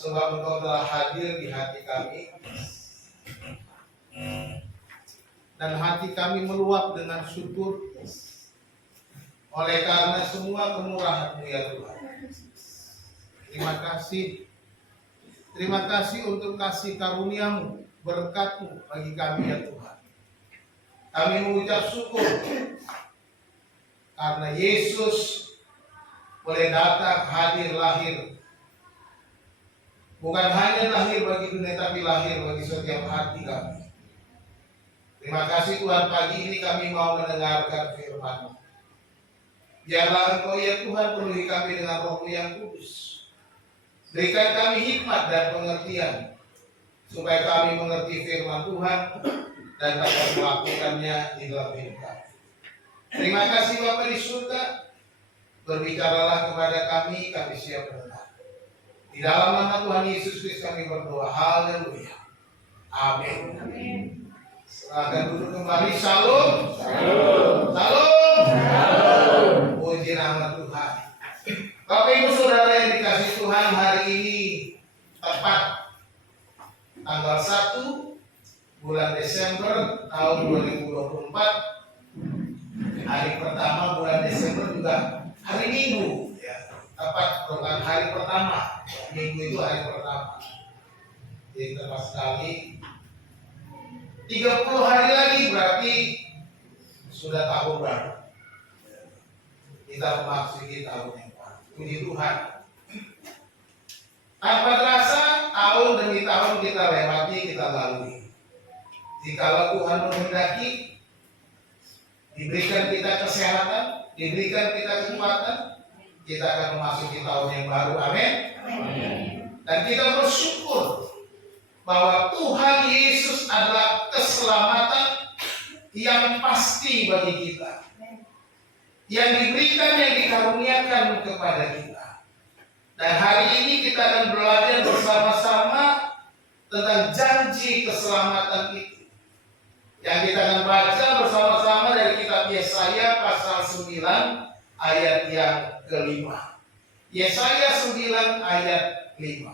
sebab Engkau telah hadir di hati kami dan hati kami meluap dengan syukur oleh karena semua kemurahan-Mu ya Tuhan. Terima kasih untuk kasih karunia-Mu, berkat-Mu bagi kami ya Tuhan. Kami mengucap syukur karena Yesus boleh datang, hadir, lahir. Bukan hanya lahir bagi dunia, tapi lahir bagi setiap hati kami. Terima kasih Tuhan, pagi ini kami mau mendengarkan firman-Mu. Biarlah Engkau ya Tuhan penuhi kami dengan Roh-Mu yang kudus. Berikan kami hikmat dan pengertian, supaya kami mengerti firman Tuhan dan dapat melakukannya di dalam hidup kami. Terima kasih Bapa di surga, berbicaralah kepada kami siap mendengar. Di dalam nama Tuhan Yesus Kristus kami berdoa. Haleluya. Amin. Silakan duduk kembali. Shalom. Shalom. Shalom. Shalom. Puji nama Tuhan. Bapak Ibu Saudara yang dikasihi Tuhan, hari ini tepat tanggal 1 bulan Desember tahun 2024. Hari pertama bulan Desember juga hari Minggu ya. Tepat bukan hari pertama. Minggu itu hari pertama. Jadi tepat sekali 30 hari lagi berarti sudah tahun baru. Kita memasuki tahun yang baru. Puji Tuhan. Tanpa terasa tahun demi tahun kita lewati, kita lalui. Jikalau Tuhan menghendaki, diberikan kita kesehatan, diberikan kita kekuatan, kita akan memasuki tahun yang baru. Amin. Dan kita bersyukur bahwa Tuhan Yesus adalah keselamatan yang pasti bagi kita, yang diberikan, yang dikaruniakan kepada kita. Dan hari ini kita akan belajar bersama-sama tentang janji keselamatan itu, yang kita akan baca bersama-sama dari kitab Yesaya pasal 9 ayat yang kelima. Yesaya 9 ayat 5.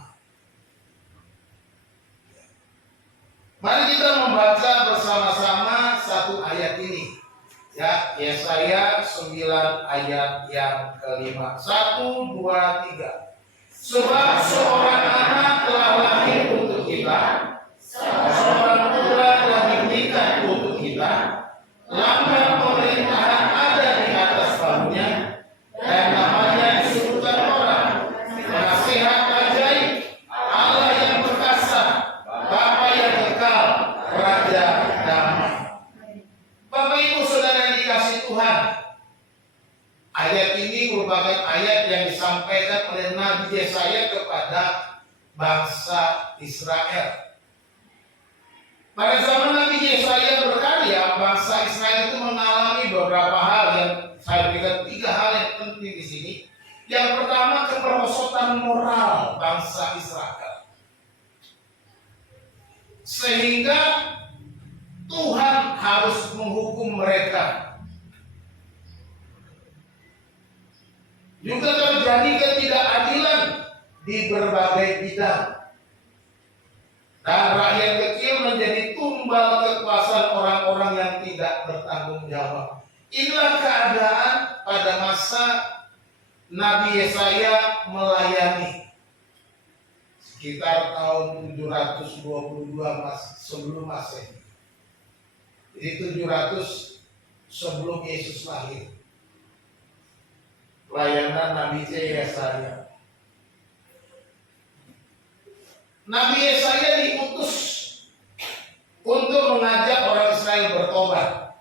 Mari kita membaca bersama-sama satu ayat ini. Ya, Yesaya 9 ayat yang kelima. 1, 2, 3. Sebab seorang anak telah lahir untuk kita, seorang putra telah diberikan untuk kita, lambang pemerintahan ada di atas bahunya, dan namanya disebutkan orang, Penasihat Ajaib, Allah yang perkasa, Bapa yang kekal, Raja damai. Bapak Ibu Saudara yang dikasihi Tuhan, ayat ini merupakan ayat yang disampaikan oleh Nabi Yesaya kepada bangsa Israel. Pada zaman Nabi Yesaya berkarya, bangsa Israel itu mengalami beberapa hal yang saya berikan 3 hal yang penting di sini. Yang pertama, kemerosotan moral bangsa Israel, sehingga Tuhan harus menghukum mereka. Juga terjadi ketidakadilan di berbagai bidang, dan rakyat kecil menjadi tumbal kekuasaan orang-orang yang tidak bertanggung jawab. Inilah keadaan pada masa Nabi Yesaya melayani, sekitar tahun 722 sebelum Masehi. Jadi 700 sebelum Yesus lahir. Pelayanan Nabi Yesaya. Nabi Yesaya diutus untuk mengajak orang Israel bertobat.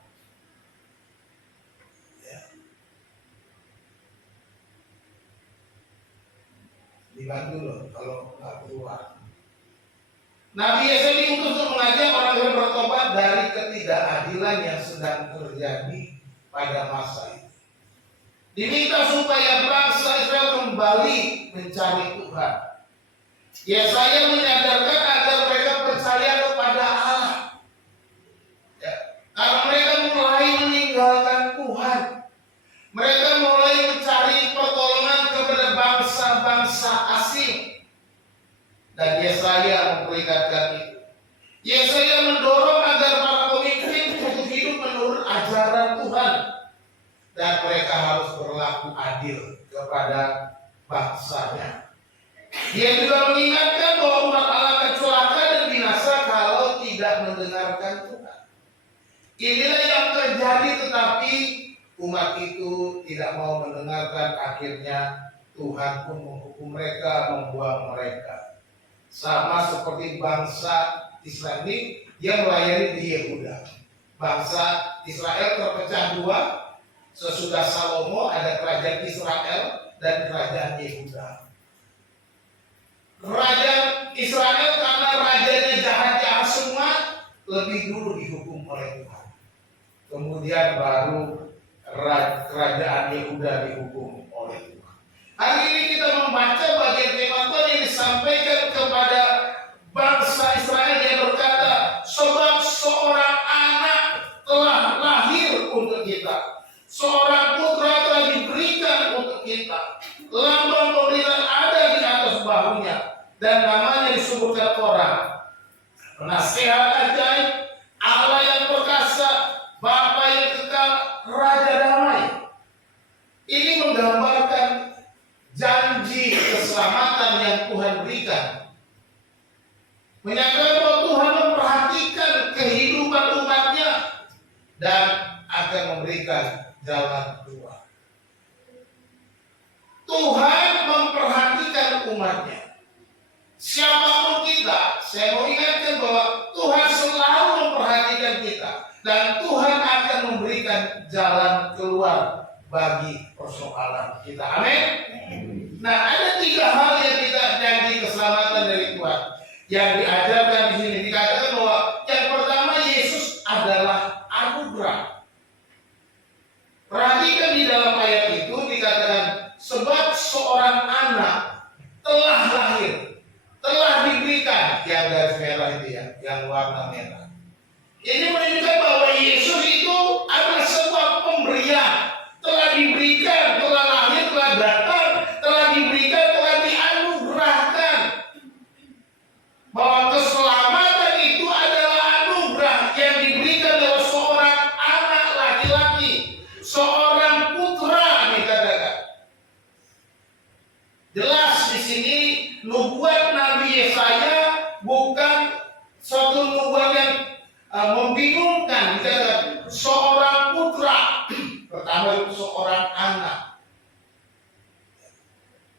Ya. Dibantu loh kalau nggak keluar. Nabi Yesaya diutus untuk mengajak orang Israel bertobat dari ketidakadilan yang sedang terjadi pada masa itu. Diminta supaya bangsa Israel kembali mencari Tuhan. Yesaya menyadarkan agar mereka percaya kepada Allah. Ya, karena mereka mulai meninggalkan Tuhan. Mereka mulai mencari pertolongan kepada bangsa-bangsa asing. Dan Yesaya memperingatkan itu. Yesaya mendorong agar para pemimpin untuk hidup menurut ajaran Tuhan, dan mereka harus berlaku adil kepada bangsanya. Dia juga mengingatkan bahwa umat Allah akan celaka dan binasa kalau tidak mendengarkan Tuhan. Inilah yang terjadi, tetapi umat itu tidak mau mendengarkan. Akhirnya Tuhan pun menghukum mereka, membuang mereka. Sama seperti bangsa Israel ini, dia melayani di Yehuda. Bangsa Israel terpecah 2. Sesudah Salomo ada kerajaan Israel dan kerajaan Yehuda. Kerajaan Israel karena rajanya jahat-jahat semua, lebih dulu dihukum oleh Tuhan. Kemudian baru kerajaan Yehuda dihukum oleh Tuhan. Hari ini kita membaca bagian firman Tuhan yang disampaikan kepada bangsa Israel yang berkata, sebab seorang anak telah lahir untuk kita, seorang putra telah diberikan untuk kita, lambang pemerintahan ada di atas bahunya, dan namanya disebutkan orang, Penasihat Ajaib, Allah yang perkasa, Bapa yang kekal, Raja damai. Ini menggambarkan janji keselamatan yang Tuhan berikan, menyatakan bahwa Tuhan memperhatikan kehidupan umatnya dan akan memberikan jalan keluar. Tuhan memperhatikan umatnya. Siapapun saya mau ingatkan bahwa Tuhan selalu memperhatikan kita dan Tuhan akan memberikan jalan keluar bagi persoalan kita. Amin. Nah, ada 3 hal yang kita janji keselamatan dari Tuhan yang diajarkan di sini. Dikatakan bahwa yang pertama, Yesus adalah anugerah. Perhatikan di dalam ayat itu dikatakan sebab seorang anak telah lahir, telah diberikan, yang garis merah itu ya, yang warna merah. Ini menunjukkan bahwa Yesus itu adalah sebuah pemberian, telah diberikan, telah lahir, telah datang, telah diberikan, telah dianugerahkan. Bahwa keselamatan itu adalah anugerah yang diberikan oleh seorang anak laki-laki, seorang putra dikatakan. Jelas di sini nubuat Nabi Yesaya bukan suatu nubuat yang membingungkan. Dikatakan seorang putra, pertama itu seorang anak,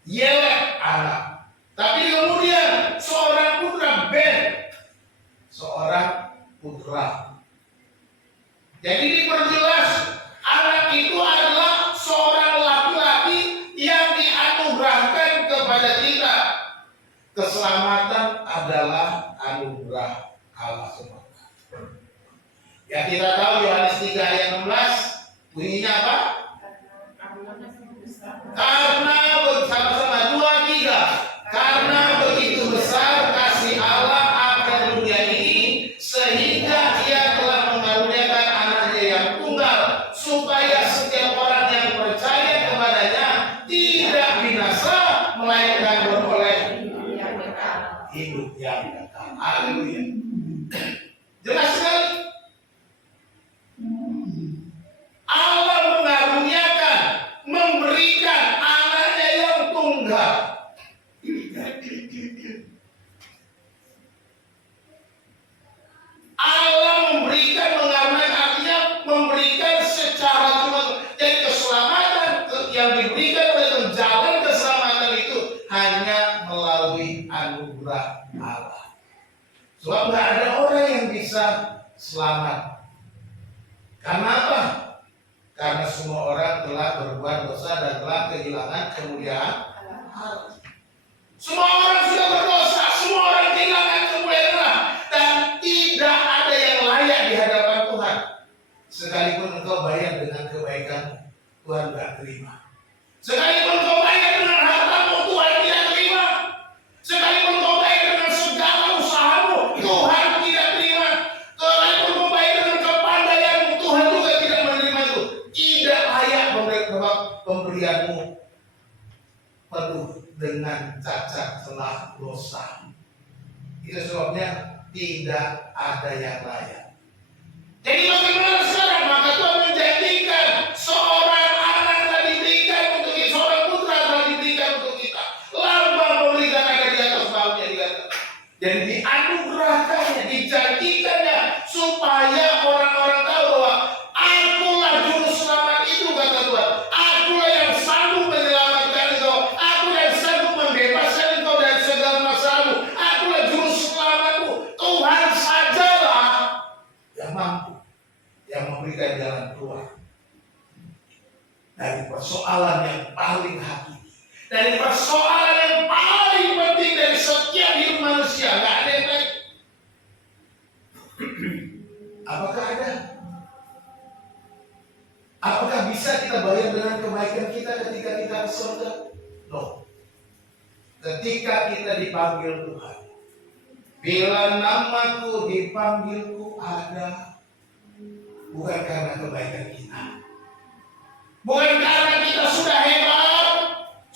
Yelek anak, tapi kemudian seorang putra, Ben, seorang putra. Jadi diperjelas anak itu adalah seorang laki-laki yang dianugerahkan kepada kita. Keselamatan adalah anugerah Allah semata. Ya, kita tahu Yohanes 3 ayat 16 bunyinya apa? Karena sama-sama 2-3. Karena begitu besar kasih Allah akan dunia ini sehingga Ia telah mengaruniakan anaknya yang tunggal supaya setiap orang yang percaya kepadanya tidak binasa melainkan beroleh hidup yang kekal. Haleluya. Jelas sekali. Allah mengaruniakan, memberikan anaknya yang tunggal. Allah memberikan, mengaruniakan artinya memberikan secara cuma. Jadi keselamatan yang diberikan oleh jalan keselamatan itu hanya melalui anugerah Allah. Sebab nggak ada orang yang bisa selamat. Karena apa? Karena semua orang telah berbuat dosa dan telah kehilangan kemuliaan Allah. Semua orang sudah berdosa, semua orang kehilangan kemuliaan Allah, dan tidak ada yang layak di hadapan Tuhan. Sekalipun engkau bayar dengan kebaikanmu, Tuhan tidak terima. Sekalipun engkau bayar dengan hartamu, Tuhan tidak terima. Sekalipun engkau bayar dengan segala usahamu, Tuhan tidak terima. Sekalipun engkau bayar dengan kepandaianmu, Tuhan juga tidak menerima itu. Tidak layak pemberianmu penuh dengan cacat celah dosa. Itu sebabnya tidak ada yang layak. Jadi bagaimana sekarang? Maka Tuhan menjanjikan seorang anak telah diberikan untuk kita, seorang putra telah diberikan untuk kita. Lambang pemberian ada di atas baunya dikatakan. Jadi dianugerahkannya, dijanjikannya supaya orang-orang tahu bahwa akulah juru selamat itu, kata Tuhan. Akulah yang sanggup menyelamatkan engkau. Akulah yang sanggup membebaskan engkau dari segala masalahmu. Akulah juru selamatmu. Tuhan sajalah yang mampu, yang memberikan jalan keluar dari persoalan yang paling hakiki, dari persoalan yang paling penting dari setiap hidup manusia. Nggak ada yang lain. Apakah ada? Apakah bisa kita bayar dengan kebaikan kita ketika kita ke surga? No. Ketika kita dipanggil Tuhan, bila namaku dipanggilku ada. Bukan karena kebaikan kita, bukan karena kita sudah hebat,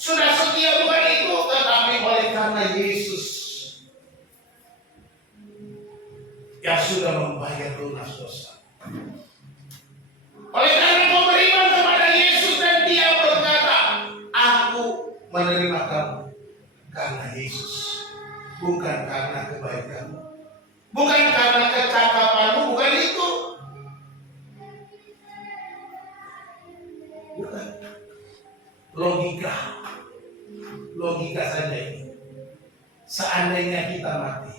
sudah setia, bukan itu, tetapi oleh karena Yesus yang sudah membayar lunas dosa. Oleh karena kau beriman kepada Yesus dan Dia berkata, aku menerima kamu karena Yesus, bukan karena kebaikanmu, bukan karena kecakapanmu, bukan itu. Bukan. Logika saja ini. Seandainya kita mati,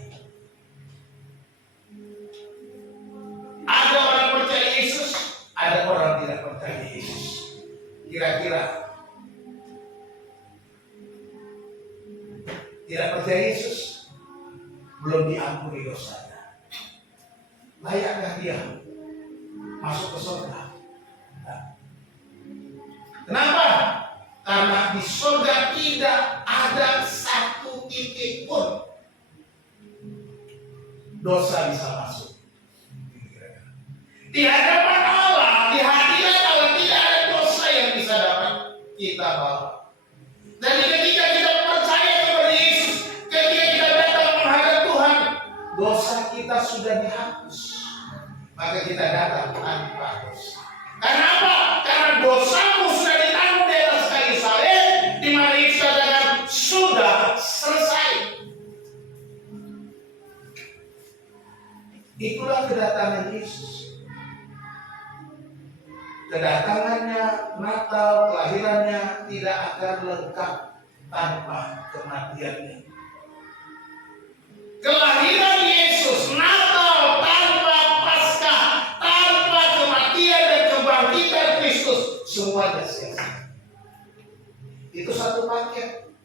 belum diampuni dosanya. Layakkah dia masuk ke surga? Nah. Kenapa? Karena di surga tidak ada satu titik pun dosa bisa masuk. Di hadapan Allah, di hadirat Allah tidak ada dosa yang bisa dapat kita bawa. Dan ketika kita percaya kepada Yesus, ketika kita datang menghadap Tuhan, dosa kita sudah dihapus. Maka kita datang tanpa dosa. Karena apa? Karena dosamu sudah ditanggung di atas kayu salib, di mana Yesus katakan sudah selesai. Itulah kedatangan Yesus. Kedatangannya, Natal, kelahirannya tidak akan lengkap tanpa kematiannya. Kelahiran Yesus, Natal tanpa Paskah, tanpa kematian dan kebangkitan Kristus, semuanya sia-sia. Itu satu paket.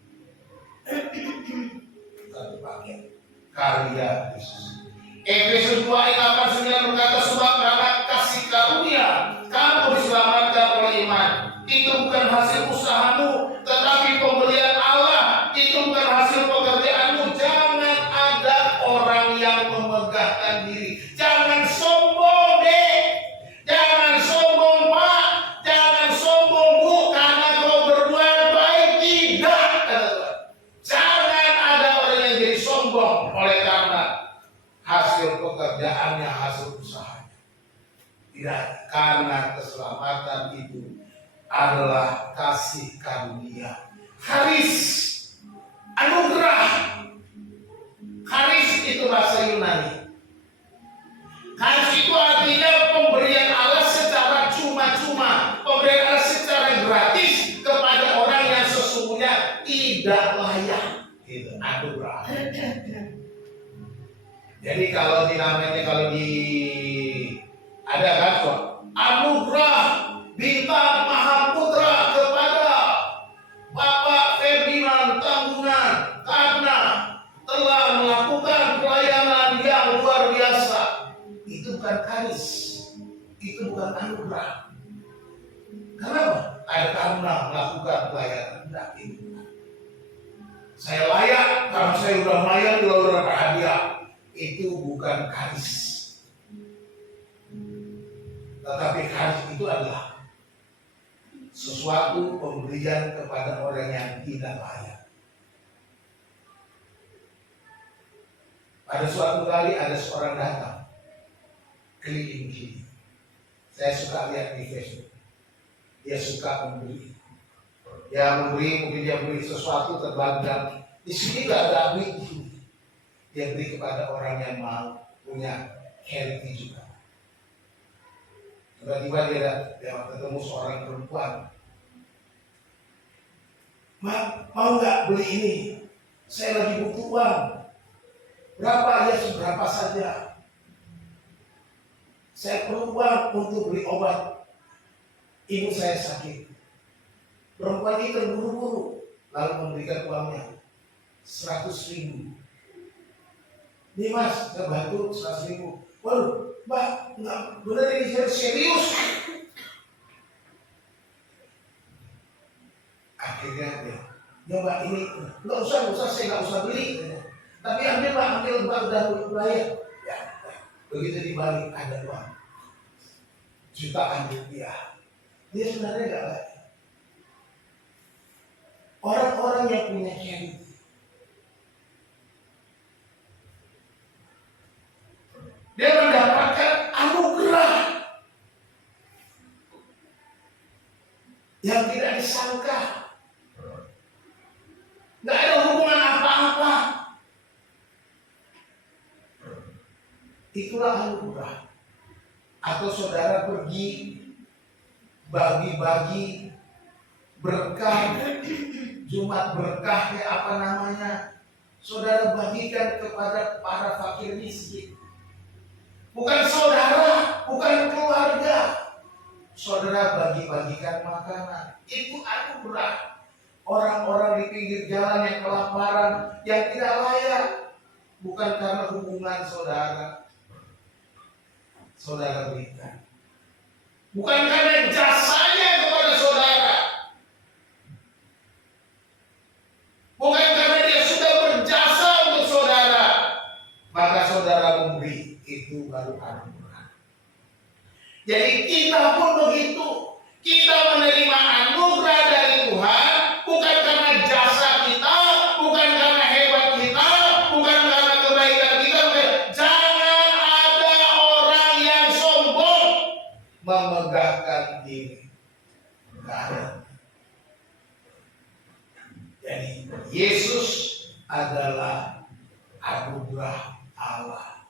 Satu paket karya Kristus. Efesus 2 ayat 8-9 berkata, sebab karena kasih karunia kamu diselamatkan oleh iman. Itu bukan hasil usahamu, tetapi pemberian Allah. Itu bukan hasil pekerjaanmu. Jangan ada orang yang memegahkan diri. Jangan sombong deh. Jangan sombong pak. Jangan sombong bu. Karena kau berbuat baik. Tidak. Jangan ada orang yang jadi sombong oleh karena hasil pekerjaannya, hasil usahanya. Tidak, karena keselamatan itu adalah kasih karunia. Charis, anugerah. Charis itu bahasa Yunani. Charis itu artinya pemberian Allah secara cuma-cuma, pemberian Allah secara gratis kepada orang yang sesungguhnya tidak layak. Itu anugerah. Jadi kalau dinamanya ada kan anugerah bintang Mahaputra kepada Bapak Ferdinand Tambunan karena telah melakukan pelayanan yang luar biasa. Itu bukan charis, itu bukan anugerah. Kenapa? Ada karena melakukan pelayanan. Tidak, itu. Saya layak karena saya sudah layak di luar hadiah. Itu bukan charis. Tetapi charis itu adalah sesuatu pemberian kepada orang yang tidak layak. Pada suatu kali ada seorang datang keliling sini. Saya suka lihat di Facebook. Dia suka membeli. Mungkin dia beli sesuatu terbang. Di sini nggak ada duit di sini. Dia beri kepada orang yang mau punya charity juga. Tiba-tiba dia ketemu seorang perempuan. Mau nggak beli ini? Saya lagi butuh uang. Berapa? Ya seberapa saja. Saya perlu uang untuk beli obat. Ibu saya sakit. Perempuan itu terburu-buru lalu memberikan uangnya 100.000. Nih mas, saya bantu 100.000. Waduh, mbak, nggak benar ini serius. Akhirnya ya mbak ini nggak usah saya nggak usah beli. Tapi ambil mbak udah bayar. Ya, begitu dibalik ada uang jutaan rupiah. Dia sebenarnya nggak lagi. Orang-orang yang punya charity, dia mendapatkan anugerah yang tidak disangka. Nggak ada hubungan apa-apa. Itulah anugerah. Atau saudara pergi bagi-bagi berkah, Jumat berkah kayak apa namanya, saudara bagikan kepada para fakir miskin. Bukan saudara, bukan keluarga. Saudara bagi-bagikan makanan. Itu anugerah. Orang-orang di pinggir jalan yang kelaparan, yang tidak layak. bukan karena hubungan saudara berikan, bukan karena jasanya kepada saudara, bukan karena dia sudah berjasa untuk saudara, maka saudara memberi, itu baru anugerah. Jadi kita pun begitu, kita menerima anugerah dari Tuhan bukan karena jasa kita, bukan karena hebat kita, bukan karena kebaikan kita. Jangan ada orang yang sombong memegahkan diri. Jadi Yesus adalah anugerah Allah.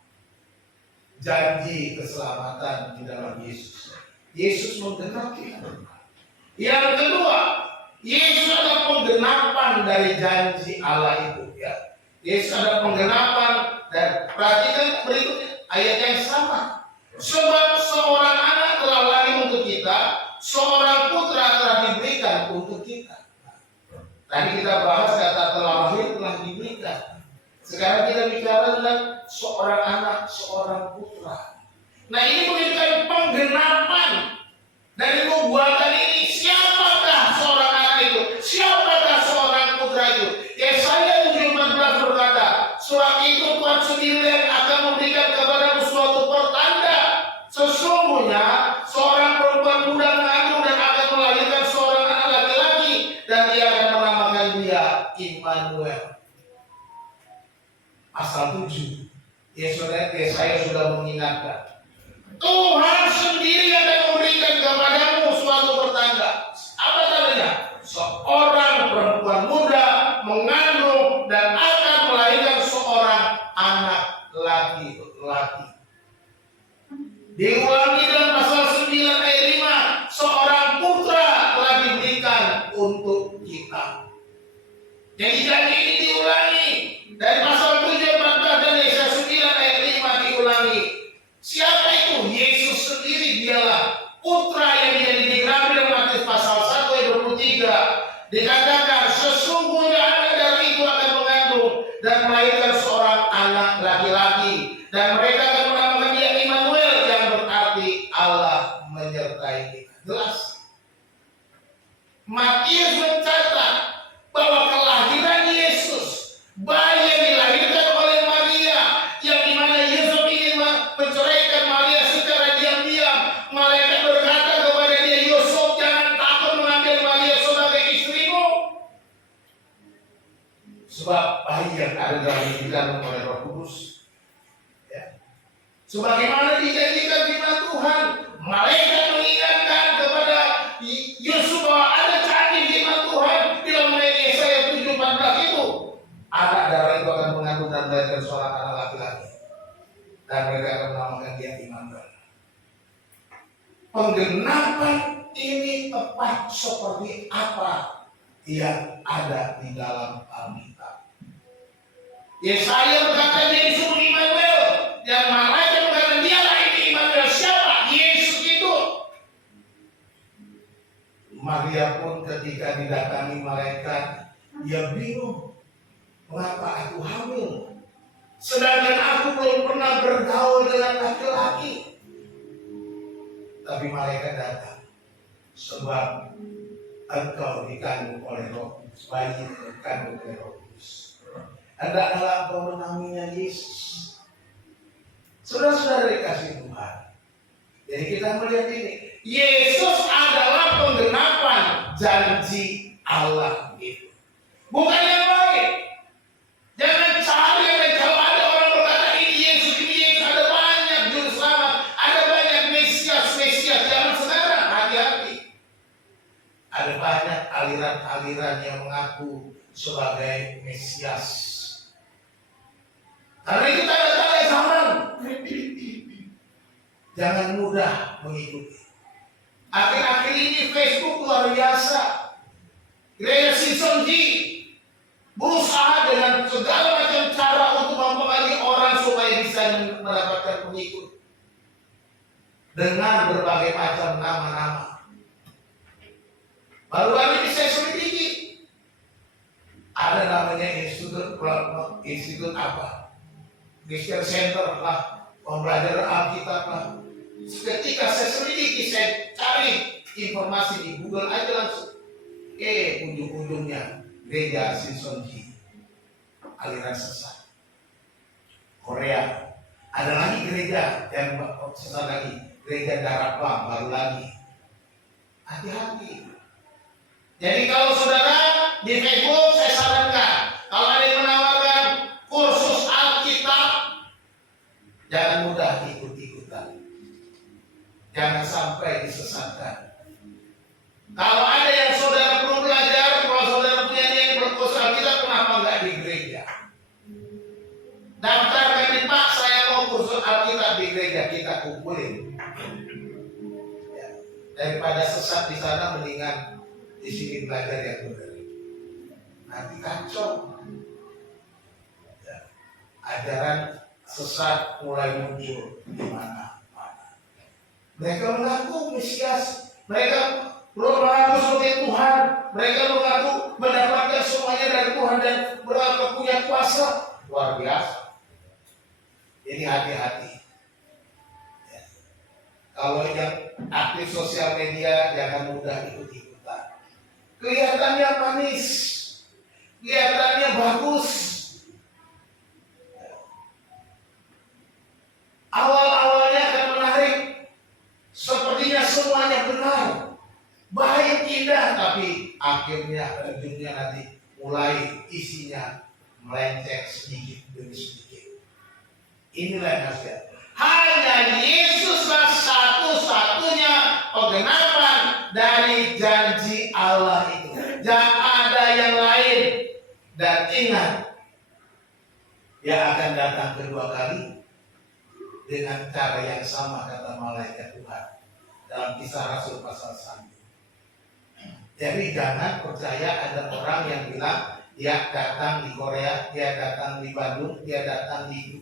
Janji keselamatan di dalam Yesus. Yesus menggenapi anugerah. Yang kedua, Yesus adalah penggenapan dari janji Allah itu. Ya. Yesus adalah penggenapan, dan perhatikan berikutnya ayat yang sama. Sebab seorang anak telah lahir untuk kita, seorang putra telah diberikan untuk kita. Tadi kita bahas kata telah lahir, telah diberikan. Sekarang kita bicara tentang seorang anak, seorang putra. Nah, ini menunjukkan penggenapan dari nubuatan ini. Siapakah seorang anak itu? Siapakah seorang putra itu? Yesaya 7:14 berkata, sebab itu Tuhan sendiri yang akan memberikan kepadamu suatu pertanda. Sesungguhnya seorang perempuan muda mengandung dan akan melahirkan seorang anak laki-laki, dan dia akan menamakan dia Immanuel. Pasal 7. Yesaya sudah mengingatkan. Tuhan sendiri akan memberikan kepadamu suatu pertanda. Apa tandanya? Seorang perempuan muda mengandung dan akan melahirkan seorang anak laki-laki. Diulangi dalam pasal 9 ayat 5, seorang putra telah diberikan untuk kita. Jadi janji ini diulangi dari pasal 7:14 dan Yesaya 9 ayat 5 diulangi. Siapa itu? Yesus sendiri, dialah putra yang didikankan dalam Matius pasal 1 ayat 23. Dikatakan sesungguhnya anak dari itu akan mengandung dan melahirkan seorang anak laki-laki, dan mereka akan menamakan dia Immanuel, yang berarti Allah menyertai kita. Jelas. Matius mencatat bahwa kelahiran Yesus, bayi yang dilahirkan oleh Maria, yang dimana Yusuf ingin menceraikan Maria secara diam-diam, malaikat berkata kepada dia, Yusuf, jangan takut mengambil Maria sebagai istrimu, sebab bayi yang ada dalam dikandung oleh Roh Kudus. Ya. Sebagaimana dijanjikan firman Tuhan, malaikat mengingatkan kepada Yusuf bahwa ada janji firman Tuhan di dalam Yesaya 7:14 itu. Anak darah itu akan mengandung dan melahirkan seorang anak laki-laki, dan mereka akan menamakan dia Immanuel. Penggenapan ini tepat seperti apa yang ada di dalam Alkitab. Yesaya berkata dia disuruh Immanuel, dan malaikat berkata dialah ini Immanuel. Siapa? Yesus itu. Maria pun ketika didatangi malaikat, dia bingung. Mengapa aku hamil? Sedangkan aku belum pernah bergaul dengan laki-laki. Tapi malaikat datang. Sebab engkau dikandung oleh Roh Kudus, bayi dikandung oleh Roh Kudus. Hendaklah engkau menamainya Yesus. Saudara-saudara dikasih Tuhan. Jadi kita melihat ini. Yesus adalah penggenapan janji Allah itu. Bukan yang lain. Jangan cari yang kalau ada orang berkata ini Yesus, ada banyak juru selamat, ada banyak Mesias zaman sekarang. Hati-hati. Ada banyak aliran-aliran yang mengaku sebagai Mesias. Karena itu tanda-tanda zaman. Jangan mudah mengikuti. Akhir-akhir ini Facebook luar biasa. Gereja Simpson G berusaha dengan segala macam cara untuk mempengaruhi orang supaya bisa mendapatkan pengikut dengan berbagai macam nama-nama. Baru-baru ini saya selidiki, ada namanya institut apa? Christian Center lah, pembelajaran Alkitab lah. Ketika saya selidiki, saya cari informasi di Google aja langsung. Ujung-ujungnya gereja Shincheonji, aliran sesat Korea. Ada lagi gereja yang sesat lagi, gereja Darabang baru lagi. Hati-hati. Jadi kalau saudara di Facebook, saya sarankan kalau ada yang menawarkan kursus Alkitab, jangan mudah ikut-ikutan. Jangan sampai disesatkan. Kalau ada yang saudara perlu belajar, kalau saudara punya niat berkursus Alkitab, kenapa nggak di gereja? Daftarkan di Pak, saya mau kursus Alkitab di gereja, kita kumpulin. Ya. Daripada sesat di sana, mendingan di sini belajar yang benar. Nanti kacau. Ya. Ajaran sesat mulai muncul di mana-mana. Mereka mengaku Mesias, mereka mengaku sebagai Tuhan, mereka mengaku mendapatkan semuanya dari Tuhan dan mereka punya kuasa luar biasa. Jadi hati-hati. Ya. Kalau yang aktif sosial media jangan mudah ikut-ikutan. Kelihatannya manis, kelihatannya bagus. Awal-awalnya akan menarik, sepertinya semuanya benar, baik, indah, tapi akhirnya ujungnya nanti mulai isinya melenceng sedikit demi sedikit. Inilah yang harus lihat. Hanya Yesuslah satu-satunya penggenapan dari janji Allah itu. Jangan ada yang lain. Dan ingat, Dia akan datang kedua kali dengan cara yang sama, kata malaikat Tuhan dalam Kisah Rasul pasal 1. Jadi jangan percaya ada orang yang bilang dia datang di Korea, dia datang di Bandung, dia datang di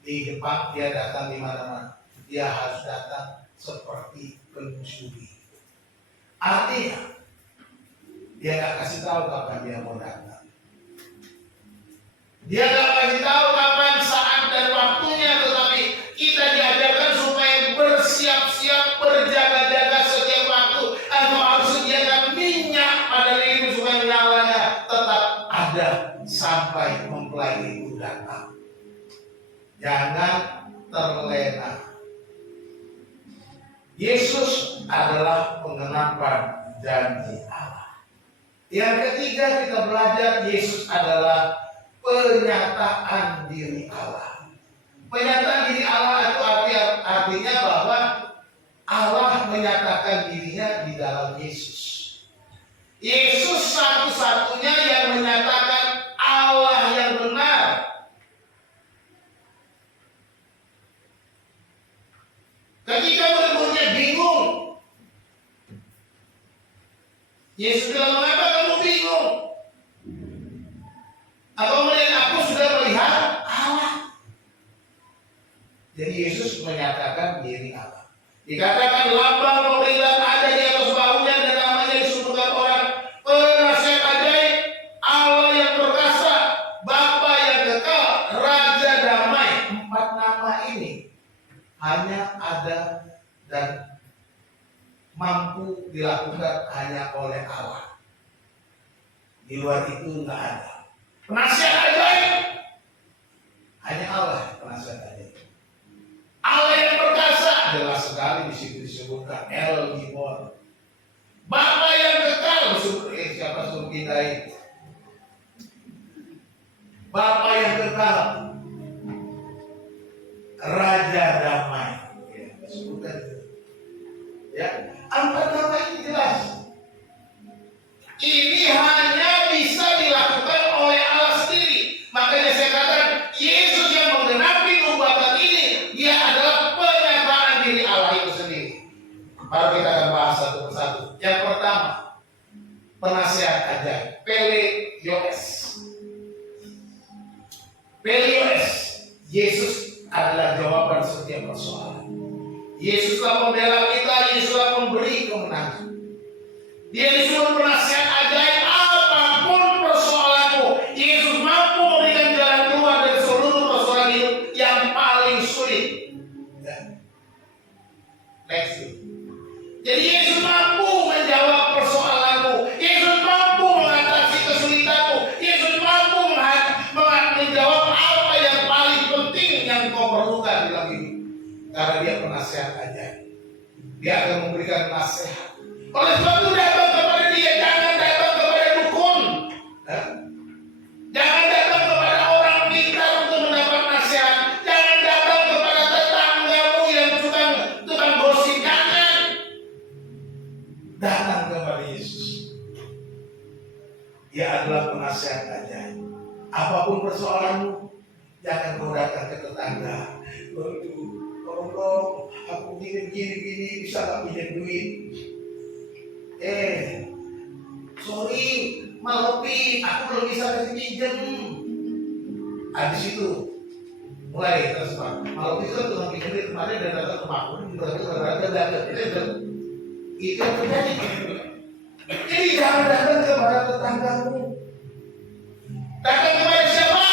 Jepang, dia datang di mana-mana. Dia harus datang seperti pencuri. Artinya dia nggak kasih tahu kapan dia mau datang. Dia nggak kasih tahu kapan saat dan waktunya, tetapi kita diajarkan supaya bersiap-siap, berjaga-jaga setiap waktu, atau harus sediakan minyak pada diri supaya nyalanya tetap ada sampai mempelai itu datang. Jangan terlena. Yesus adalah penggenapan janji Allah. Yang ketiga kita belajar, Yesus adalah penyataan diri Allah. Penyataan diri Allah itu artinya bahwa Allah menyatakan dirinya di dalam Yesus. Yesus satu-satunya yang menyatakan Allah yang benar. Ketika murid-muridnya bingung, Yesus bilang, mengapa kamu bingung? Atau melihat aku sudah melihat Allah. Jadi Yesus menyatakan diri Allah. Dikatakan lambang pemerintahan ada di atas bahunya dan namanya disebutkan orang penasihat ajaib, Allah yang perkasa, Bapa yang kekal, Raja damai. 4 nama ini hanya ada dan mampu dilakukan hanya oleh Allah. Di luar itu nggak ada. Penasihat ajaib hanya Allah penasihat ajaib. Allah yang perkasa jelas sekali di situ disebutkan El Gibor. Bapa yang kekal siapa suruh kita itu? Bapa yang kekal, Raja damai. Ya, disebutkan itu. Ya, 4 nama ini jelas. Ini hanya bisa dilakukan oleh Allah sendiri. Makanya saya katakan Yesus yang menggenapi nubuatan ini, dia adalah penyataan diri Allah itu sendiri. Mari kita akan bahas satu persatu. Yang pertama, penasihat ajaib, Peleioes. Peleioes, Yesus adalah jawaban setiap persoalan. Yesuslah pembela kita, Yesuslah pemberi kemenangan. Dia disuruh penasihat ajaib, apapun persoalanmu, Yesus mampu memberikan jalan keluar dari seluruh persoalan hidup. sulit. Ya. Next. Jadi Yesus mampu menjawab persoalanmu. Yesus mampu mengatasi kesulitanmu. Yesus mampu menjawab apa yang paling penting yang kau perlukan dalam hidup. Karena dia penasehat ajaib. Dia akan memberikan nasihat. Oleh sebab itu datang kepada dia, jangan datang kepada dukun. Jangan datang kepada orang pintar untuk mendapat nasihat. Jangan datang kepada tetanggamu yang tukang gosip. Jangan. Datang kepada Yesus. Dia adalah penasihat ajaib. Apapun persoalanmu, jangan kau datang ke tetangga. Tolong, aku gini bisa gak pinjam duit? Sorry, Malopi, aku belum bisa kasih pinjam. Habis itu mulai tersebar. Malopi itu kan tukang pinjam duit kemarin dan datang ke aku, itu yang terjadi. Jadi jangan datang kepada tetanggamu. Datang kepada siapa?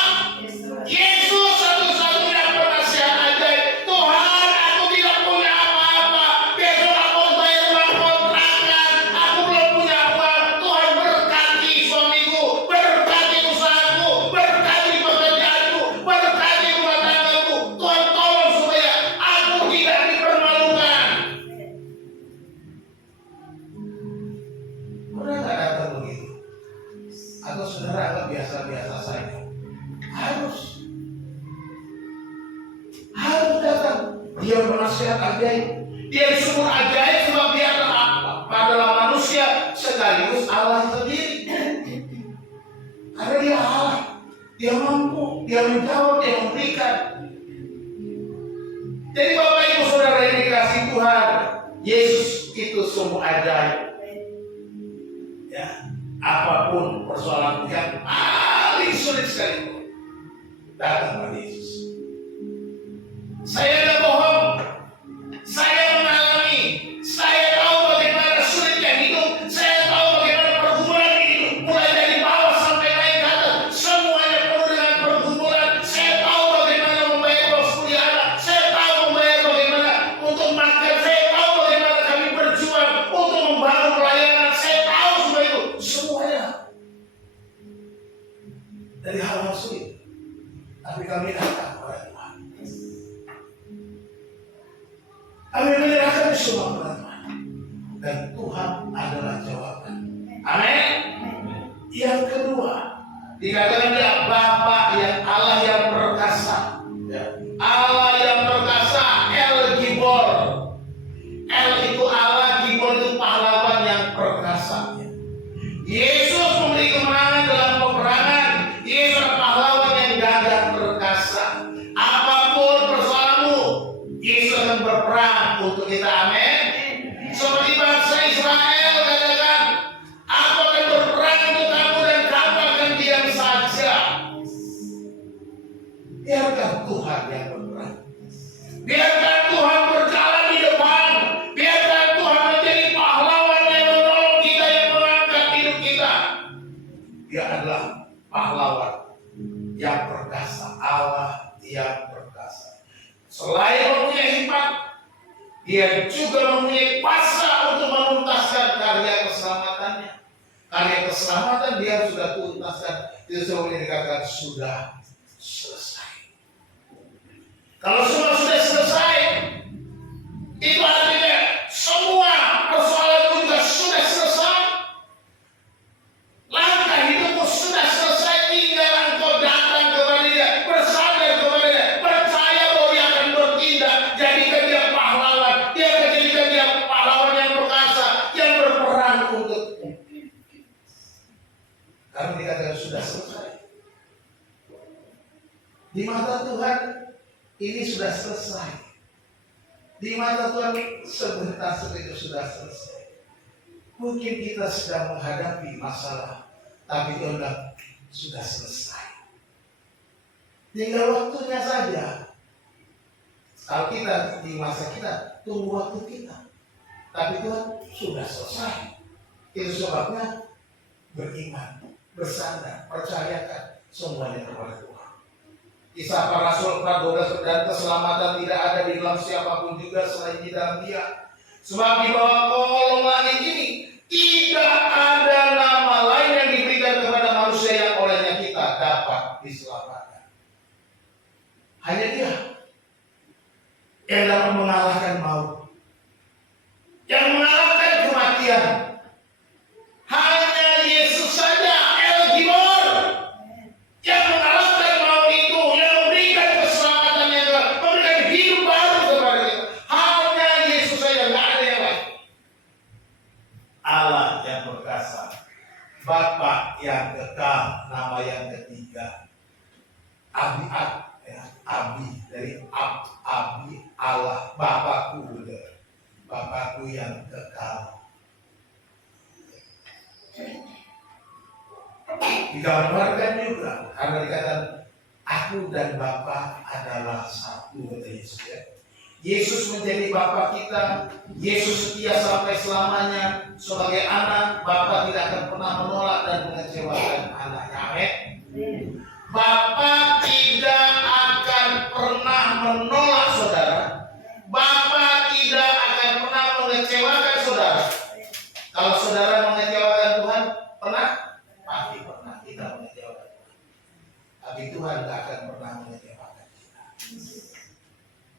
Yesus satu-satunya penasihat ajaib. Tuhan, aku tidak punya apa-apa. Besok aku bayar uang kontrakan. Aku belum punya uang. Tuhan berkati suamiku, berkati usahaku, berkati pekerjaanku, berkati rumah tanggaku. Tuhan tolong supaya aku tidak dipermalukan. Pernah nggak datang begitu? Atau saudara anggap biasa-biasa saja? Harus datang. Dia penasihat ajaib. Dia sumber ajaib sebab dia adalah manusia sekaligus Allah sendiri. Karena dia Allah, dia mampu, dia menjawab, dia memberikan. Jadi Bapak Ibu Saudara yang dikasihi Tuhan, Yesus itu sumber ajaib. Ya, apapun persoalan yang paling sulit sekalipun, datang pada Yesus. Saya tidak bohong. Saya mengalami. Saya tahu bagaimana sulitnya hidup. Saya tahu bagaimana pergumulan hidup. Mulai dari bawah sampai naik ke atas. Semuanya penuh dengan pergumulan. Saya tahu bagaimana membayar kos kuliah anak. Saya tahu membayar bagaimana untuk makan. Saya tahu bagaimana kami berjuang untuk membangun pelayanan. Saya tahu semua itu. Semuanya dari hal-hal sulit. Tapi kami datang kepada Tuhan. Kami menyerahkan semua kepada Tuhan. Dan Tuhan adalah jawaban. Amin. Yang kedua, dikatakan dia Bapa yang Allah yang perkasa. Allah yang perkasa, El Gibor. El itu Allah, Gibor itu pahlawan yang perkasa. Yesus memberi kemenangan dalam peperangan. Yesus adalah pahlawan yang gagah perkasa. Apapun persoalanmu, Yesus akan berperang untuk kita. Amin. Seperti bangsa Israel katakan, aku akan berperang untuk kamu dan kamu akan diam saja. Biarkan Tuhan yang berperang. Biarkan Tuhan berjalan di depan. Biarkan Tuhan menjadi pahlawan yang menolong kita, yang mengangkat hidup kita. Dia adalah pahlawan yang perkasa, Allah yang perkasa. Selain mempunyai hikmat, dia juga mempunyai kuasa untuk menuntaskan karya keselamatannya. Karya keselamatan dia sudah tuntaskan. Itu sebabnya dikatakan sudah selesai. Kalau semua sudah selesai, itu artinya semua persoalan juga sudah selesai. Langkah hidupmu sudah selesai. Tinggal engkau datang kepada dia, bersandar kepada dia, percaya bahwa dia akan bertindak. Jadikan dia pahlawan. Dia akan jadikan dia pahlawan yang perkasa, yang berperang untukmu. Karena dikatakan sudah selesai. Di mata Tuhan ini sudah selesai. Di mata Tuhan sebentar itu sudah selesai. Mungkin kita sedang menghadapi masalah, tapi Tuhan sudah selesai. Tinggal waktunya saja. Kalau kita di masa kita tunggu waktu kita, tapi Tuhan sudah selesai. Itu sebabnya beriman, bersandar, percayakan semuanya kepada Tuhan. Kisah para Rasul 4:12, dan keselamatan tidak ada di dalam siapapun juga selain di dalam Dia. Sebab di bawah kolong langit ini tidak ada nama lain yang diberikan kepada manusia yang olehnya kita dapat diselamatkan. Hanya Dia yang dapat mengalahkan maut, yang mengalahkan kematian. Hanya Yesus saja, El Gibor, yang mengalahkan maut itu, yang memberikan keselamatan, yang memberikan hidup baru kepada kita. Hanya Yesus saja, nggak ada yang lain. Allah yang perkasa, Bapa yang kekal, nama yang ketiga, Abi-Ab, ya, Abi dari Abi Allah, Bapakku, Bapakku yang kekal. Digambarkan juga karena dikatakan aku dan Bapa adalah satu, kata Yesus, ya. Yesus menjadi Bapa kita. Yesus setia sampai selamanya sebagai anak. Bapa tidak akan pernah menolak dan mengecewakan anaknya. Amin. Bapa tidak akan pernah menolak saudara. Bapa tidak akan pernah mengecewakan saudara. Kalau saudara mengecewakan Tuhan, pernah? Pasti pernah kita mengecewakan Tuhan. Tapi Tuhan tidak akan pernah mengecewakan kita.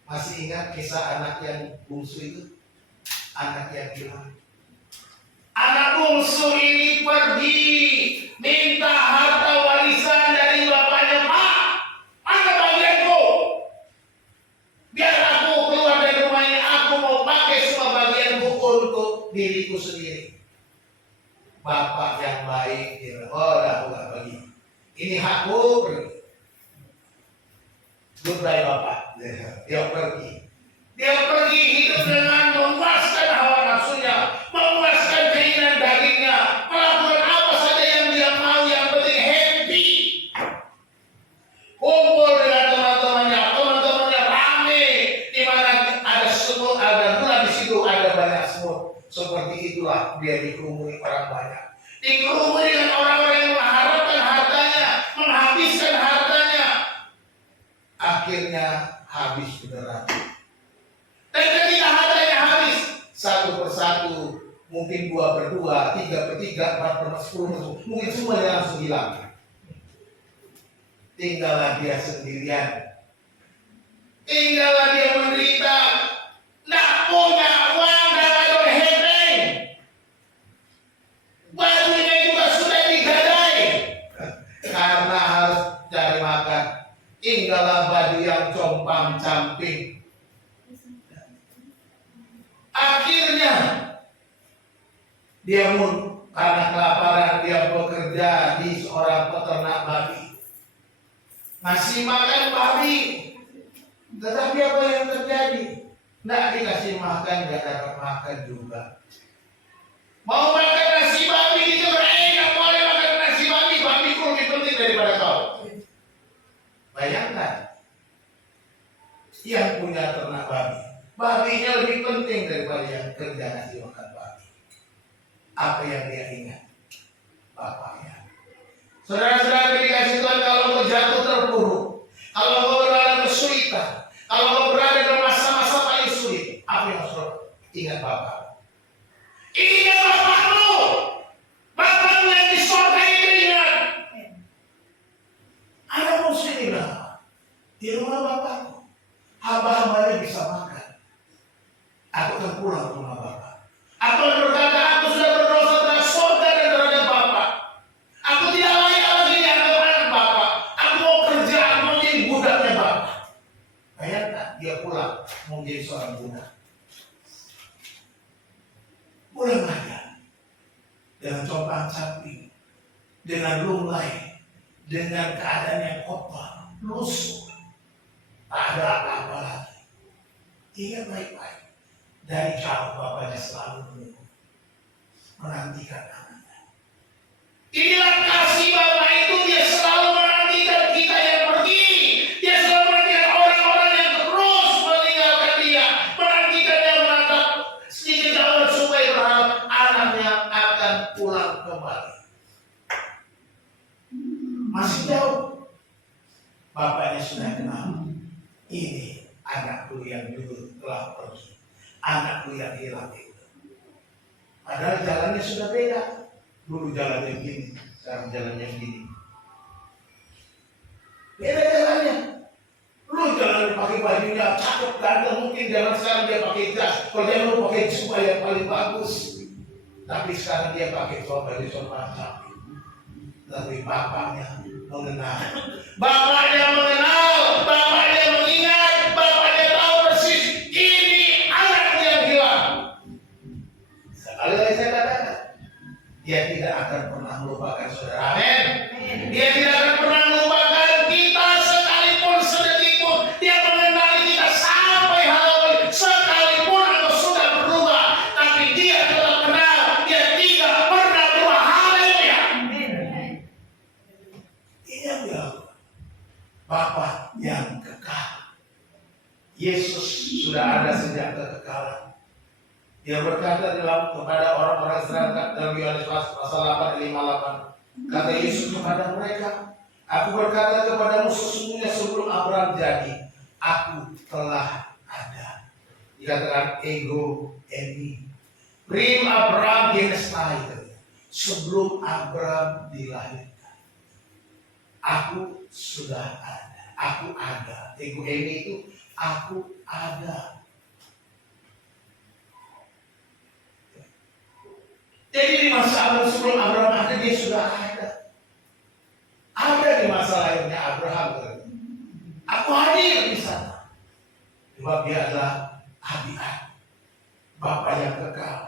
Masih ingat kisah anak yang bungsu itu? Anak yang hilang. Anak bungsu ini pergi minta harta warisan dari bapaknya. Pak, mana bagianku? Biar aku keluar dari rumah ini, aku mau pakai semua bagianku untuk diriku sendiri. Bapak yang baik, dia bilang, oh dah bukan bagi. Ini hakku, pergi. Goodbye Bapak. Dia pergi. Dia pergi hidup dengan memuaskan hawa nafsunya, memuaskan keinginan dagingnya, melakukan apa saja yang dia mau, yang penting happy. Kumpul dengan teman-temannya rame, di mana ada semut, ada gula di situ, ada banyak semut. Seperti itulah dia dikerumuni orang banyak. Dikerumuni dengan orang-orang yang mengharapkan hartanya, menghabiskan hartanya. Akhirnya habis beneran. Dan ketika hartanya habis, satu persatu, mungkin 2/2, 3/3, 4/10, mungkin semuanya langsung hilang. Tinggallah dia sendirian. Tinggallah dia menderita. Nggak punya uang dan ada hepeng. Bajunya juga sudah digadai karena harus cari makan. Tinggallah baju yang compang-camping. Akhirnya dia pun karena kelaparan dia bekerja di seorang peternak babi. Ngasih makan babi. Tetapi apa yang terjadi? Nggak dikasih makan, nggak dapat makan juga. Mau makan nasi babi itu nggak boleh makan nasi babi. Babi itu lebih penting daripada kau. Bayangkan, yang punya ternak babi, babinya lebih penting daripada yang kerja nasi makan babi. Apa yang dia ingat? Bapaknya. Saudara-saudara dikasih Tuhan, kalau kau jatuh terpuruk, kalau kau berada dalam kesulitan, kalau kau berada dalam masa-masa paling sulit, apa yang saudara ingat Bapak? Ingat Bapakmu, Bapakmu yang di surga itu ingat. Anak muslim bilang, di rumah Bapakku, hamba-hambanya bisa makan. Aku akan pulang ke rumah Bapak. Aku akan berkata, aku sudah berdosa terhadap surga dan terhadap Bapak. Aku tidak layak lagi dianggap anak Bapak. Aku mau kerja, aku mau jadi budaknya Bapak. Bayangkan, dia pulang mau jadi seorang budak. Pulang aja dengan compang-camping, dengan lunglai, dengan keadaan yang kotor, lusuh, tak ada apa-apa lagi. Ingat baik-baik, dari jauh bapaknya selalu menunggu, menantikan anaknya. Inilah kasih Bapak itu, dia selalu menantikan kita yang pergi. Dia selalu menantikan orang-orang yang terus meninggalkan dia, menantikan yang menatap sedikit jauh supaya berharap anaknya akan pulang kembali. Masih jauh. Bapaknya sudah kenal. Ini anakku yang dulu telah pergi, anakku yang hilang itu. Padahal jalannya sudah beda. Dulu jalannya gini, sekarang jalannya gini. Beda jalannya. Dulu jalannya pakai bajunya cakep, ganteng, mungkin jalan sekarang dia pakai jas. Kalau dia mau pakai jubah yang paling bagus. Tapi sekarang dia pakai baju macam. Tapi bapaknya mengenal. Bapaknya mengenal, bapaknya mengingat, bapaknya tahu persis ini anak yang hilang. Sekali lagi saya katakan, dia tidak akan pernah melupakan saudara. Amin. Dia tidak akan pernah melupakan kita sekalipun sedetik pun. Dia mengenali kita sampai hari sekalipun atau sudah berubah, tapi dia tetap kenal. Dia tidak pernah berubah. Haleluya. Ini yang dilakukan Bapa yang kekal. Yesus sudah ada sejak kekekalan. Dia berkata kepada orang-orang Israel dalam Yohanes pasal 8 ayat 58. Kata Yesus kepada mereka, aku berkata kepadamu sesungguhnya sebelum Abraham jadi, aku telah ada. Dikatakan ego eimi. Prim Abraham genestai. Sebelum Abraham dilahirkan, aku sudah ada. Aku ada. Ego eimi itu aku ada. Jadi di masa Abraham, sebelum Abraham ada, dia sudah ada. Ada di masa lahirnya Abraham. Aku hadir di sana. Sebab dia adalah Abi-Ad, Bapa yang kekal.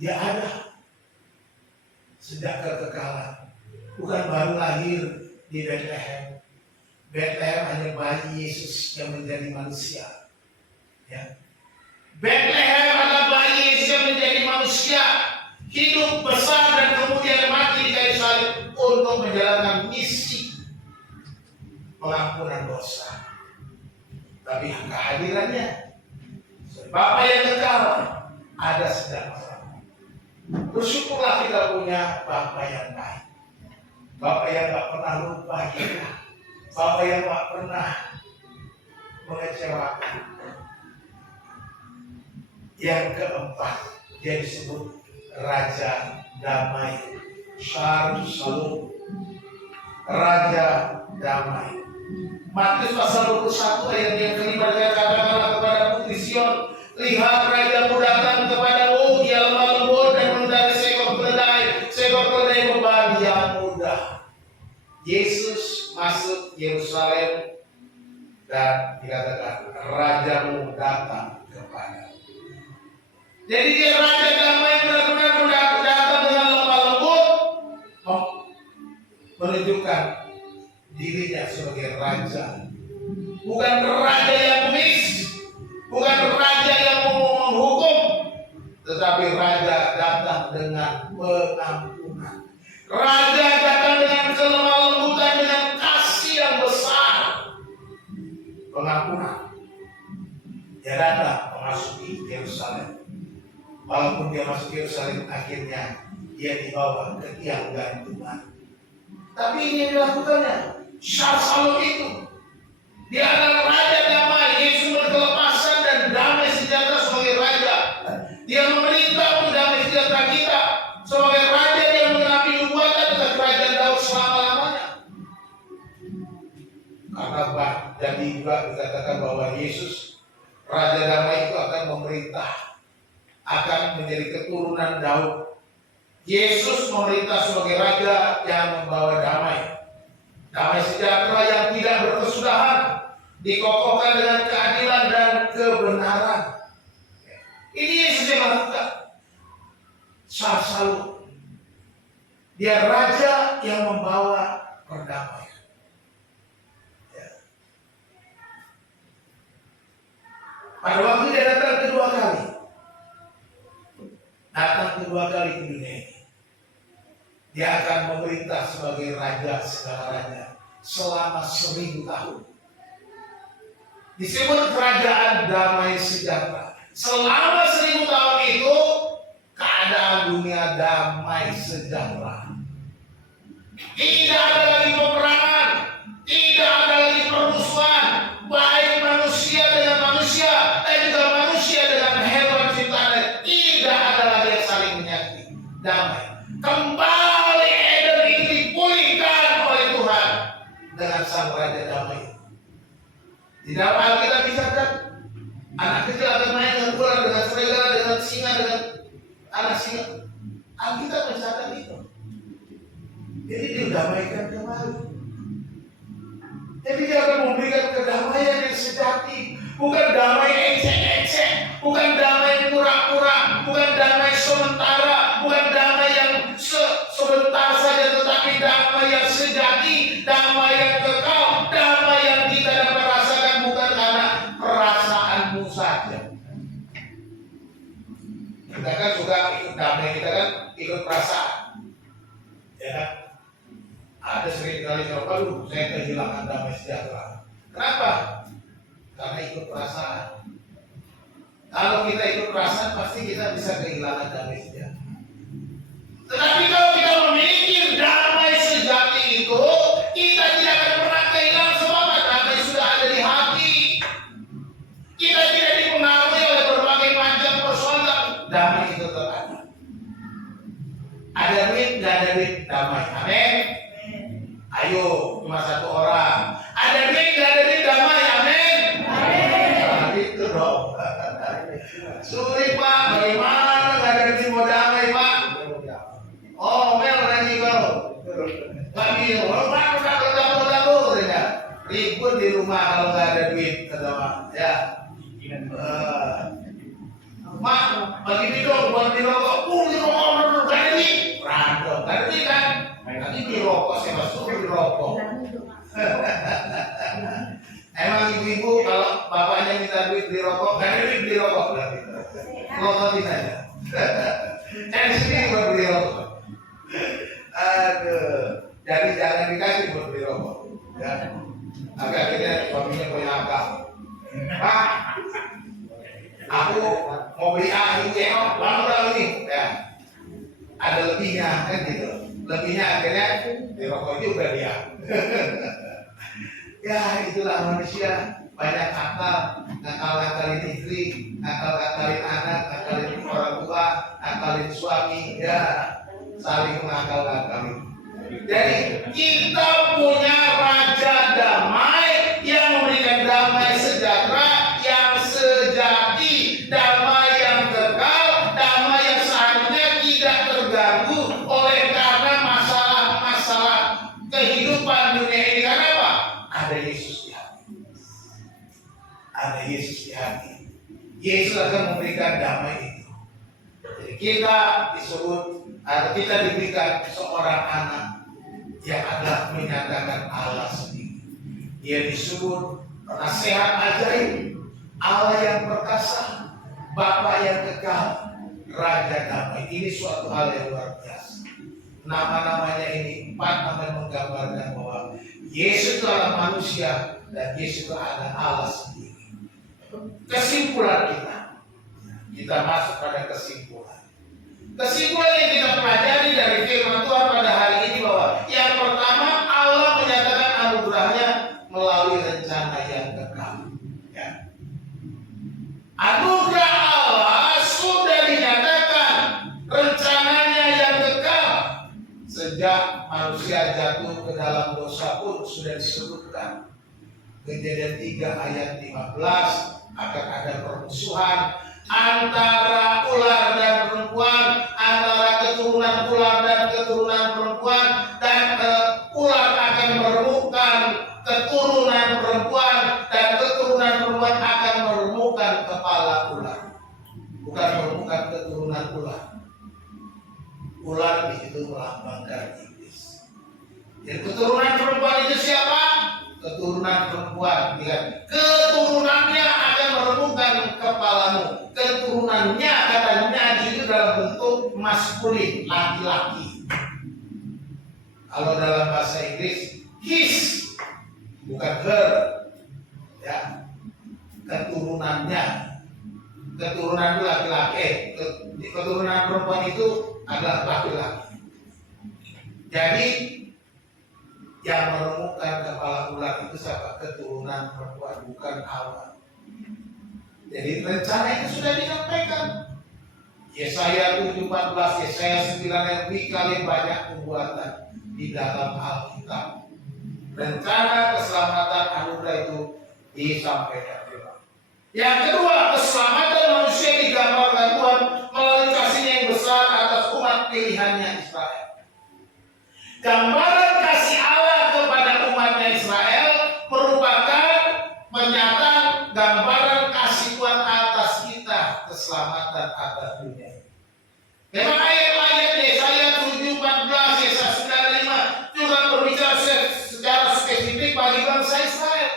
Dia ada sejak kekekalan. Bukan baru lahir di Bethlehem. Bethlehem hanya bayi Yesus yang menjadi manusia. Ya. Bethlehem adalah bayi Yesus yang menjadi manusia. Hidup besar dan kemudian mati di kayu salib untuk menjalankan misi pengampunan dosa. Tapi kehadirannya Bapa yang kekal ada sejak masa lalu. Bersyukurlah kita punya Bapa yang baik, Bapa yang gak pernah lupa kita, Bapa yang gak pernah mengecewakan. Yang keempat, dia disebut Raja Damai. Shalom. Raja Damai. Matius pasal 21 ayat yang kelima dikatakan kepada putri Sion, lihat rajamu datang kepadamu, ia lemah lembut dan mengendarai seekor keledai beban yang mudah. Yesus masuk Yerusalem dan dikatakan rajamu datang kepadamu. Jadi dia Raja Damai benar-benar datang dengan lemah lembut, menunjukkan dirinya sebagai raja. Bukan raja yang bengis, bukan raja yang mau menghukum, tetapi raja datang dengan pengampunan. Raja datang dengan kelemah lembutan, dengan kasih yang besar. Pengampunan. Dia datang memasuki Yerusalem. Walaupun dia masuk Yerusalem, akhirnya dia dibawa ke tiang gantungan. Tapi ini yang dilakukannya Shalom itu. Dia adalah Raja Damai. Yesus berkelepasan dan damai sejahtera sebagai Raja. Dia memerintah untuk damai sejahtera kita. Sebagai Raja dia mengenapi nubuatan dengan kerajaan Daud selama-lamanya. Karena jadi juga dikatakan bahwa Yesus Raja Damai itu akan memerintah, akan menjadi keturunan Daud. Yesus memerintah sebagai Raja yang membawa damai. Damai sejahtera yang tidak berkesudahan, dikokohkan dengan keadilan dan kebenaran. Ini Yesus yang lakukan. Shalom. Dia Raja yang membawa perdamaian. Ya. Pada waktu dia datang kedua kali ke dunia ini, dia akan memerintah sebagai Raja segala raja selama 1000 tahun. Disebut kerajaan damai sejahtera. Selama 1000 tahun itu keadaan dunia damai sejahtera. Tidak ada lagi peperangan, tidak ada lagi dalam Alkitab dicatat anak kecil akan main dengan ular, dengan serigala, dengan singa, dengan anak singa. Alkitab mencatat itu. Jadi didamaikan kembali. Jadi dia akan memberikan kedamaian yang sejati, bukan damai ecek-ecek, bukan damai pura-pura, bukan damai sementara, bukan damai yang sebentar saja, tetapi damai yang sejati, damai yang kekal, damai yang kita dapat rasakan bukan karena perasaanmu saja. Kita kan suka ikut damai, kita kan ikut perasaan, ya kan? Ada sering kali kalau saya kehilangan damai sejahtera. Kenapa? Karena ikut perasaan. Kalau kita ikut perasaan pasti kita bisa kehilangan damai sejahtera. Tetapi kalau kita memiliki damai sejati itu, kita tidak akan pernah kehilangan semangat. Damai sudah ada di hati. Kita tidak dipengaruhi oleh berbagai macam persoalan. Damai itu tetap ada. Ada duit, nggak ada duit, damai. Amin. Ayo, cuma satu orang. Ada duit, nggak ada duit, damai. Amin. Nah, itu dong. Sulit Pak, bagaimana nggak ada duit mau damai Pak? Oh, Mel lagi kau. Kami, Pak, dapur ya. Ribut di rumah kalau nggak ada duit, kata Pak. Ya. Mak, bagi duit dong, buat beli rokok. Beli rokok, nggak ada duit. Random, nggak ada duit kan? Nanti beli rokok, saya masuk beli rokok. Emang ibu-ibu kalau bapaknya minta duit beli rokok, nggak ada duit beli rokok. Rokokin aja. Cari sendiri buat beli rokok. Aduh, jadi jangan dikasih buat beli rokok. Ya. Tapi akhirnya suaminya punya akal. Pak, aku mau beli AIWO, lalu ini, ya. Ada lebihnya kan gitu. Lebihnya akhirnya di rokok juga dia. Ya itulah manusia, banyak akal, ngakal-ngakalin istri, ngakal-ngakalin anak, ngakalin orang tua, ngakalin suami, ya saling mengakal-ngakalin. Jadi kita punya raja damai yang memberikan damai sejahtera yang sejati, damai yang kekal, damai yang seharusnya tidak terganggu oleh karena masalah-masalah kehidupan dunia ini. Karena apa? Ada Yesus di hati. Ada Yesus di hati. Yesus akan memberikan damai itu. Jadi kita disebut atau kita diberikan seorang anak yang adalah menyatakan Allah sendiri. Dia disebut penasehat ajaib, Allah yang perkasa, Bapa yang kekal, Raja damai. Ini suatu hal yang luar biasa. Nama-namanya ini 4 nama menggambarkan bahwa Yesus itu adalah manusia dan Yesus itu adalah Allah sendiri. Kesimpulan kita masuk pada kesimpulan. Kesimpulan yang kita pelajari dari firman Tuhan pada hari ini bahwa yang pertama Allah menyatakan anugerahnya melalui rencana yang kekal. Ya. Anugerah Allah sudah dinyatakan rencananya yang kekal sejak manusia jatuh ke dalam dosa pun sudah disebutkan. Kejadian 3 ayat 15 akan ada permusuhan antara ular dan perempuan, antara keturunan ular dan keturunan perempuan, dan ular akan meremukkan keturunan perempuan dan keturunan perempuan akan meremukkan kepala ular. Bukan meremukkan keturunan ular. Ular di situ melambangkan iblis. Jadi keturunan perempuan itu siapa? Keturunan perempuan. Lihat, keturunannya akan meremukkan kepalamu. Keturunannya katanya itu dalam bentuk maskulin, laki-laki. Kalau dalam bahasa Inggris, his, bukan her. Ya, keturunannya. Keturunan itu laki-laki. Keturunan perempuan itu adalah laki-laki. Jadi yang meremukkan kepala ular itu siapa? Keturunan perempuan, bukan Hawa. Jadi rencana itu sudah disampaikan. Yesaya 7:14, Yesaya 9 lebih kali banyak pembuatan di dalam Alkitab. Rencana keselamatan anugerah itu disampaikan Firman. Yang kedua, keselamatan manusia digambarkan Tuhan melalui kasih-Nya yang besar atas umat pilihannya Israel. Gambaran kasih Allah kepada umatnya Israel merupakan penyataan gambaran kasih Tuhan atas kita, keselamatan atas dunia. Memang ayat-ayat Yesaya 7:14, Yesaya 9:5 juga berbicara secara spesifik bagi bangsa Israel.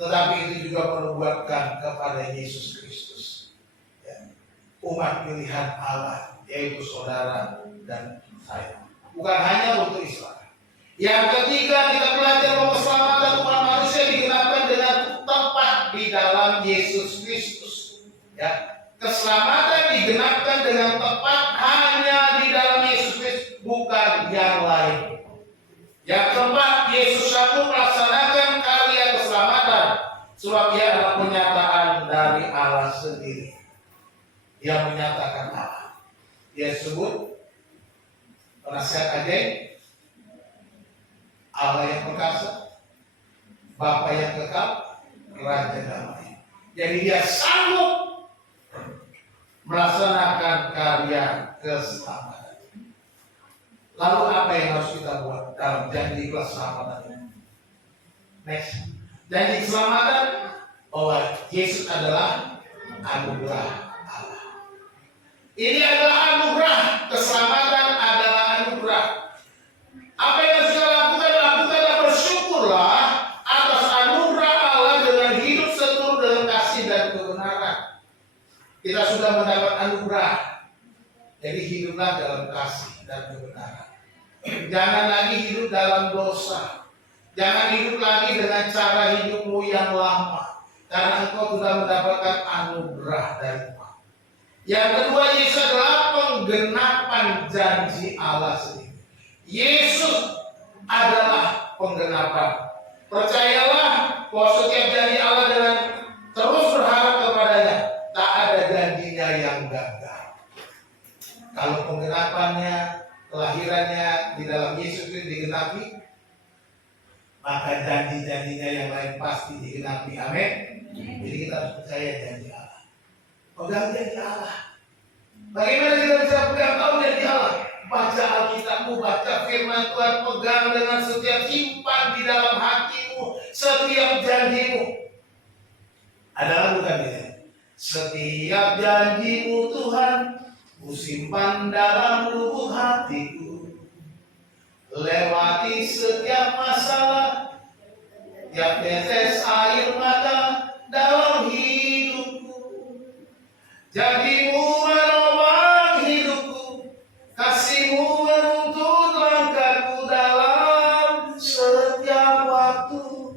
Tetapi itu juga menubuatkan kepada Yesus Kristus, ya, umat pilihan Allah, yaitu saudara dan saya. Bukan hanya untuk Israel. Yang ketiga, kita belajar bahwa keselamatan umat manusia digenapkan dengan tepat di dalam Yesus Kristus. Ya, keselamatan digenapkan dengan tepat hanya di dalam Yesus Kristus, bukan yang lain. Yang keempat, Yesus sanggup melaksanakan karya keselamatan sebab Dia adalah penyataan dari Allah sendiri. Dia menyatakan Allah. Dia sebut penasihat ajaib, Allah yang perkasa, Bapa yang kekal, Raja damai. Jadi Dia sanggup melaksanakan karya keselamatan. Lalu apa yang harus kita buat dalam janji keselamatan ini? Next, janji keselamatan bahwa Yesus adalah anugerah Allah. Ini adalah anugerah, keselamatan adalah anugerah. Apa yang harus kita lakukan? Lakukanlah, bersyukurlah atas anugerah Allah dengan hidup seturut dengan kasih dan kebenaran. Kita sudah mendapat anugerah, jadi hiduplah dalam kasih dan kebenaran. Jangan lagi hidup dalam dosa. Jangan hidup lagi dengan cara hidupmu yang lama, karena engkau sudah mendapatkan anugerah dari Tuhan. Yang kedua, Yesus adalah penggenapan janji Allah sendiri. Yesus adalah penggenapan. Percayalah bahwa setiap janji Allah dengan terus berharap kepadanya, tak ada janjinya yang gagal. Kalau penggenapannya, kelahirannya di dalam Yesus itu digenapi, maka janji-janjinya yang lain pasti digenapi. Amin. Jadi kita harus percaya janji Allah. Pegang janji Allah. Bagaimana kita bisa pegang tahu janji Allah? Baca Alkitabmu, baca firman Tuhan, pegang dengan setiap, simpan di dalam hatimu setiap janjimu. Adalah bukan ini? Setiap janjimu Tuhan, ku simpan dalam lubuk hatiku. Lewati setiap masalah, tiap tetes air mata dalam hidupku. Janjimu menopang hidupku, kasihmu menuntun langkahku dalam setiap waktu.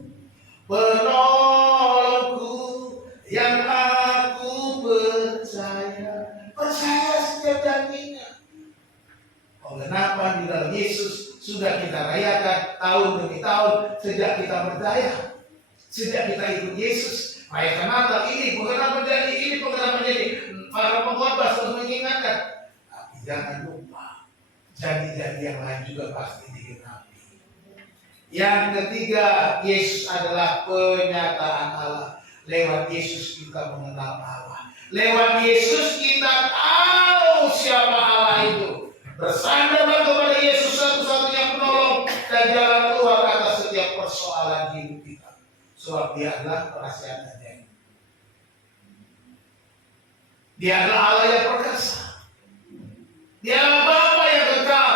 Penolongku yang aku percaya, percaya setiap janjinya. Penggenapan di dalam Yesus sudah kita rayakan tahun demi tahun sejak kita percaya, sejak kita ikut Yesus. Merayakan Natal ini, penggenapan janji ini, penggenapan janji. Para pengkhotbah selalu mengingatkan, tapi jangan lupa janji-janji yang lain juga pasti digenapi. Yang ketiga, Yesus adalah penyataan Allah. Lewat Yesus kita mengenal Allah. Lewat Yesus kita tahu siapa Allah itu. Bersandarlah kepada Yesus, satu-satunya penolong dan jalan keluar atas setiap persoalan hidup kita. Sebab Dia adalah penasihat ajaib. Dia adalah Allah yang perkasa. Dia adalah Bapa yang kekal.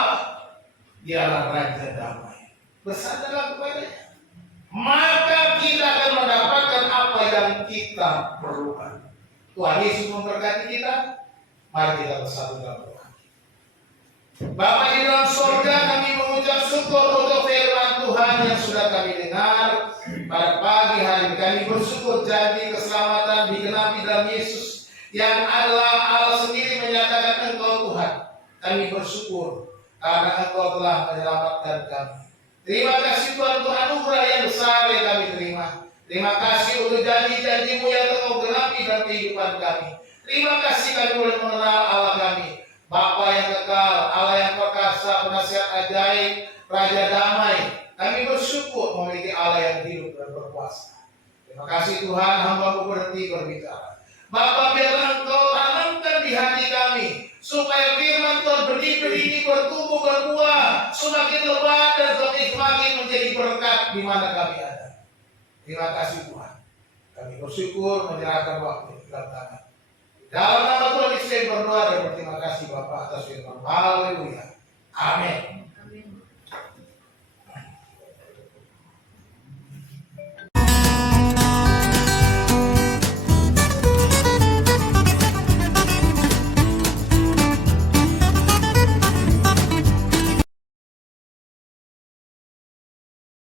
Dia adalah Raja damai. Bersandarlah kepadanya, maka kita akan mendapatkan apa yang kita perlukan. Tuhan Yesus memberkati kita. Mari kita bersatu dalam doa. Bapa di dalam surga, kami mengucap syukur untuk firman Tuhan yang sudah kami dengar pada pagi hari ini. Kami bersyukur janji keselamatan digenapi dalam Yesus yang adalah Allah sendiri menyatakan Engkau Tuhan. Kami bersyukur karena Engkau telah menyelamatkan kami. Terima kasih Tuhan untuk anugerah yang besar yang kami terima. Terima kasih untuk janji-janji-Mu yang Engkau genapi dalam kehidupan kami. Terima kasih kami boleh mengenal Allah kami, Bapa yang kekal, Allah yang perkasa, penasihat ajaib, Raja damai. Kami bersyukur memiliki Allah yang hidup dan berkuasa. Terima kasih Tuhan, hamba-Mu berhenti berbicara. Bapak, biarlah Engkau tanamkan di hati kami, supaya firman Tuhan benih-benih ini bertumbuh berbuah, semakin lebat dan semakin menjadi berkat di mana kami ada. Terima kasih Tuhan. Kami bersyukur menyerahkan waktu di dalam tangan. Dalam nama Tuhan Yesus berdoa dan berterima kasih Bapak atas firman. Haleluya. Amin.